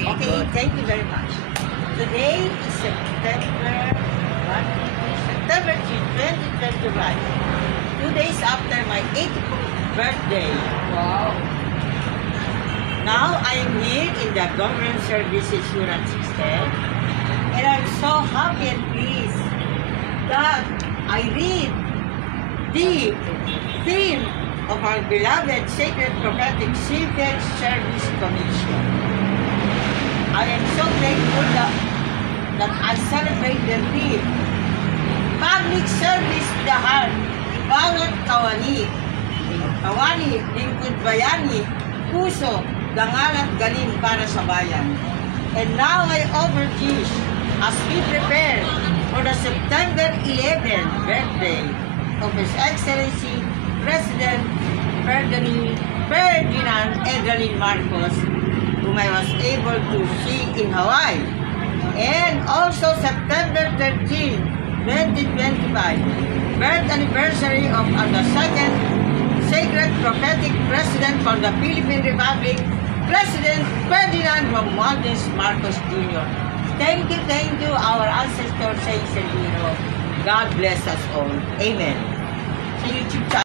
Okay, thank you very much. Today is September 2025. 2 days after my 80th birthday. Wow. Now I am here in the government service insurance system, and I'm so happy and pleased that I read the theme of our beloved Sacred Prophetic Civil Service Commission. I am so grateful that I celebrate the theme, Public Service the Heart, Bawat Kawani, Lingkod Bayani, Puso, Dangal at Galing para sa bayan. And now I offer this as we prepare for the September 11th birthday of His Excellency President Ferdinand Edralin Marcos, whom I was able to see in Hawaii. And also September 13, 2025, birth anniversary of the second Sacred Prophetic President for the Philippine Republic, President Ferdinand Romualdez Marcos Jr. Thank you, our ancestor saints and hero. God bless us all. Amen. Sa YouTube channel.